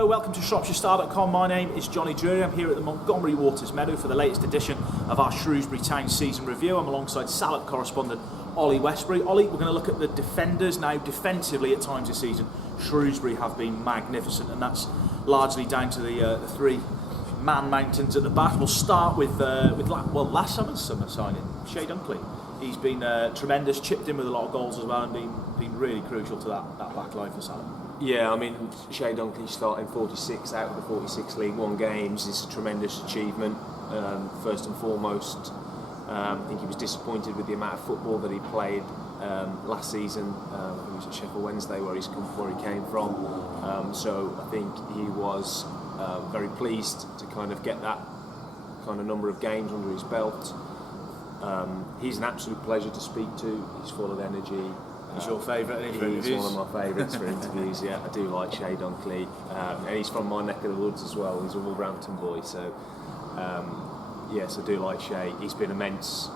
Hello, welcome to ShropshireStar.com. My name is Jonny Drury. I'm here at the Montgomery Waters Meadow for the latest edition of our Shrewsbury Town season review. I'm alongside Salop correspondent Ollie Westbury. Ollie, we're going to look at the defenders now. Defensively at times this season, Shrewsbury have been magnificent, and that's largely down to the three man mountains at the back. We'll start with last summer's summer signing, Chey Dunkley. He's been tremendous, chipped in with a lot of goals as well, and been really crucial to that back line for Salop. Yeah, I mean, Chey Dunkley starting 46 out of the 46 League One games is a tremendous achievement. First and foremost, I think he was disappointed with the amount of football that he played last season. I think it was at Sheffield Wednesday where he came from. So I think he was very pleased to kind of get that kind of number of games under his belt. He's an absolute pleasure to speak to. He's full of energy. He's your favourite? He's one of my favourites for interviews. Yeah, I do like Chey Dunkley, and he's from my neck of the woods as well. He's a Wolverhampton boy, so yes, I do like Chey. He's been immense.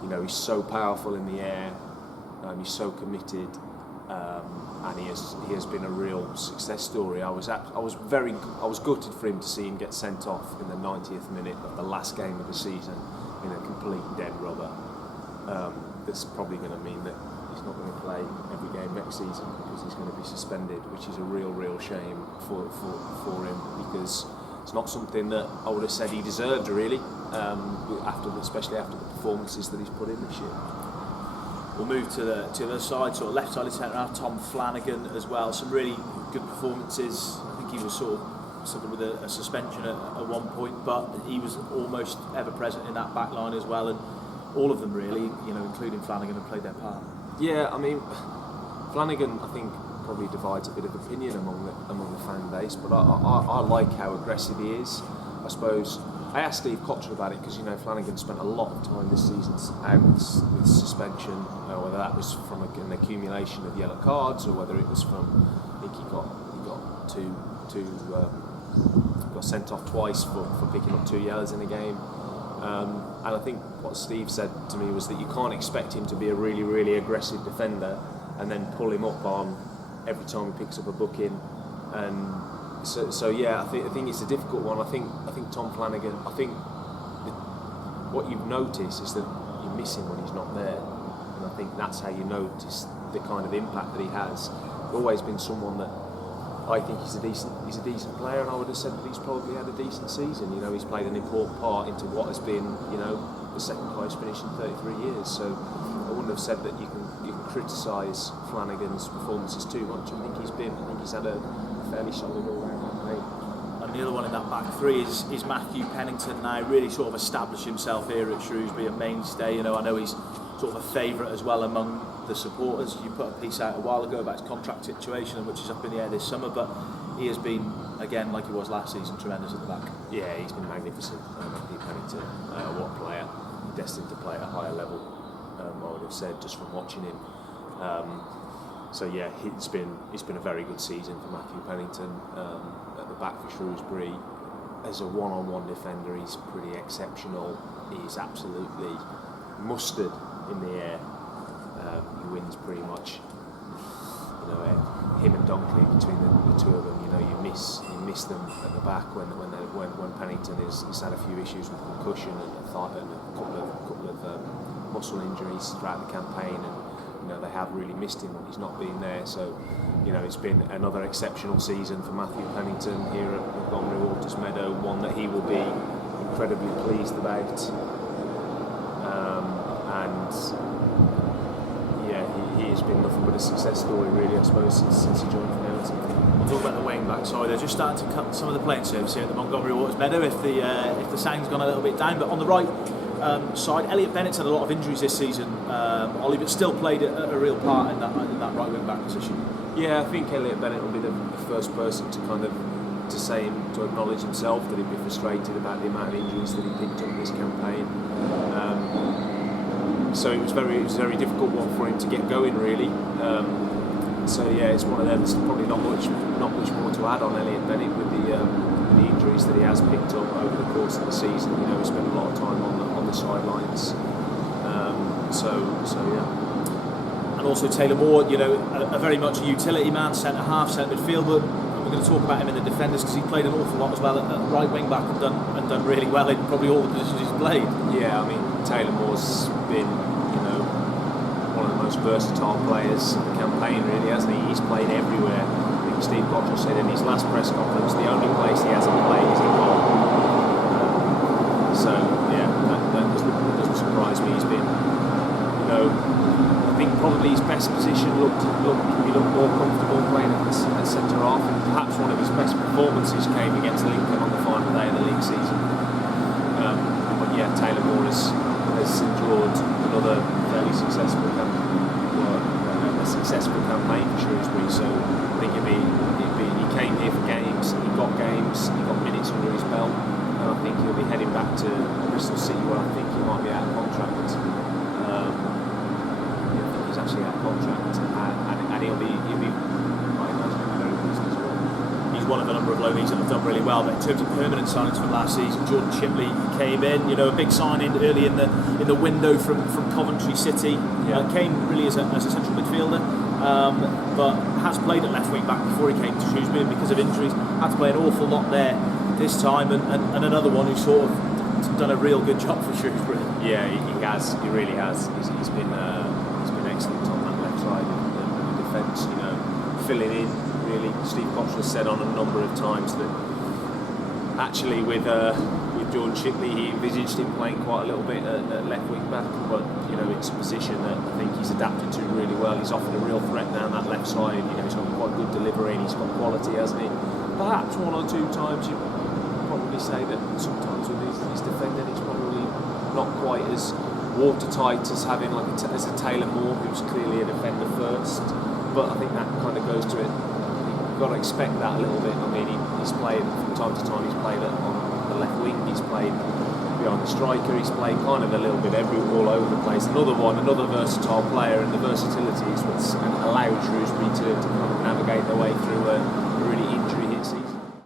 He's so powerful in the air. He's so committed, and he has been a real success story. I was gutted for him to see him get sent off in the 90th minute of the last game of the season in a complete dead rubber. That's probably going to mean that he's not going to play every game next season because he's going to be suspended, which is a real shame for him, because it's not something that I would have said he deserved really, especially after the performances that he's put in this year. We'll move to the other side, sort of left side of centre half, Tom Flanagan as well. Some really good performances. I think he was sort of suffered with a suspension at one point, but he was almost ever present in that back line as well, and all of them really, including Flanagan, have played their part. Yeah, I mean, Flanagan, I think, probably divides a bit of opinion among the fan base, but I like how aggressive he is. I suppose I asked Steve Cottrell about it because Flanagan spent a lot of time this season out with suspension, whether that was from an accumulation of yellow cards or whether it was from, I think he got sent off twice for picking up 2 yellows in a game. And I think what Steve said to me was that you can't expect him to be a really aggressive defender and then pull him up on every time he picks up a booking. And so yeah, I think it's a difficult one. I think Tom Flanagan, I think what you've noticed is that you miss him when he's not there, and I think that's how you notice the kind of impact that he has. He's always been someone that I think he's a decent player, and I would have said that he's probably had a decent season. He's played an important part into what has been, the second highest finish in 33 years. So I wouldn't have said that you can criticise Flanagan's performances too much. I think he's had a fairly solid all-round campaign. And the other one in that back three is Matthew Pennington, now really sort of established himself here at Shrewsbury, a mainstay. I know he's sort of a favourite as well among the supporters. You put a piece out a while ago about his contract situation, which is up in the air this summer, but he has been, again, like he was last season, tremendous at the back. Yeah, he's been magnificent, Matthew Pennington. What a player. Destined to play at a higher level, I would have said, just from watching him. So yeah, it's been a very good season for Matthew Pennington at the back for Shrewsbury. As a one-on-one defender, he's pretty exceptional. He's absolutely mustard in the air. He wins pretty much. Him and Dunkley, between the two of them, you miss them at the back when Pennington has had a few issues with concussion and a couple of muscle injuries throughout the campaign, and they have really missed him when he's not been there. So it's been another exceptional season for Matthew Pennington here at Montgomery Waters Meadow, one that he will be incredibly pleased about. He has been nothing but a success story, really, I suppose, since he joined Fidelity. We'll talk about the wing back side. They're just starting to cut some of the playing service here at the Montgomery Waters Meadow if the sound's gone a little bit down. But on the right side, Elliott Bennett's had a lot of injuries this season, Ollie, but still played a real part in that right wing back position. Yeah, I think Elliott Bennett will be the first person to acknowledge himself that he'd be frustrated about the amount of injuries that he picked up this campaign. So it was very difficult one for him to get going, really. So yeah, it's one of them. There's probably not much more to add on Elliott Bennett with the injuries that he has picked up over the course of the season. He spent a lot of time on the sidelines. So yeah. And also Taylor Moore, a very much a utility man, centre half, centre midfield, but and we're going to talk about him in the defenders because he played an awful lot as well at right wing back and done really well in probably all the positions he's played. Yeah, I mean Taylor Moore's been, one of the most versatile players of the campaign, really, hasn't he? He's played everywhere. I think Steve Cottrell said in his last press conference the only place he hasn't played is in goal. So yeah, that doesn't surprise me. He's been, I think probably his best position he looked more comfortable playing at centre half, and perhaps one of his best performances came against Lincoln on the final day of the league season. But yeah, Taylor Moore has endured another fairly successful campaign for Shrewsbury. So I think he came here for games, he got minutes under his belt, and I think he'll be heading back to Bristol City, where I think he might be out of contract. He's actually out of contract, and he'll be I imagine very pleased as well. He's one of a number of loanees that have done really well, but in terms of permanent signings from last season, Jordan Shipley came in, a big signing early in the window from Coventry City. Came really as a central midfielder, but has played at left wing back before he came to Shrewsbury, and because of injuries had to play an awful lot there this time, and another one who's sort of done a real good job for Shrewsbury. Yeah, he has. He really has. He's been excellent on that left side of the defence. Filling in. Really, Steve Cottrell said on a number of times that actually with Jordan Shipley, he envisaged him playing quite a little bit at left wing back, but it's a position that I think he's adapted to really well. He's offered a real threat down that left side. He's got quite good delivery and he's got quality, hasn't he? Perhaps one or two times you probably say that sometimes with his defending it's probably not quite as watertight as having as a Taylor Moore, who's clearly a defender first. But I think that kind of goes to it. You've got to expect that a little bit. I mean, he's played from time to time. He's played on the left wing. He's played behind the striker. He's played kind of a little bit all over the place. Another versatile player, and the versatility is what's allowed Shrewsbury to kind of navigate their way through a really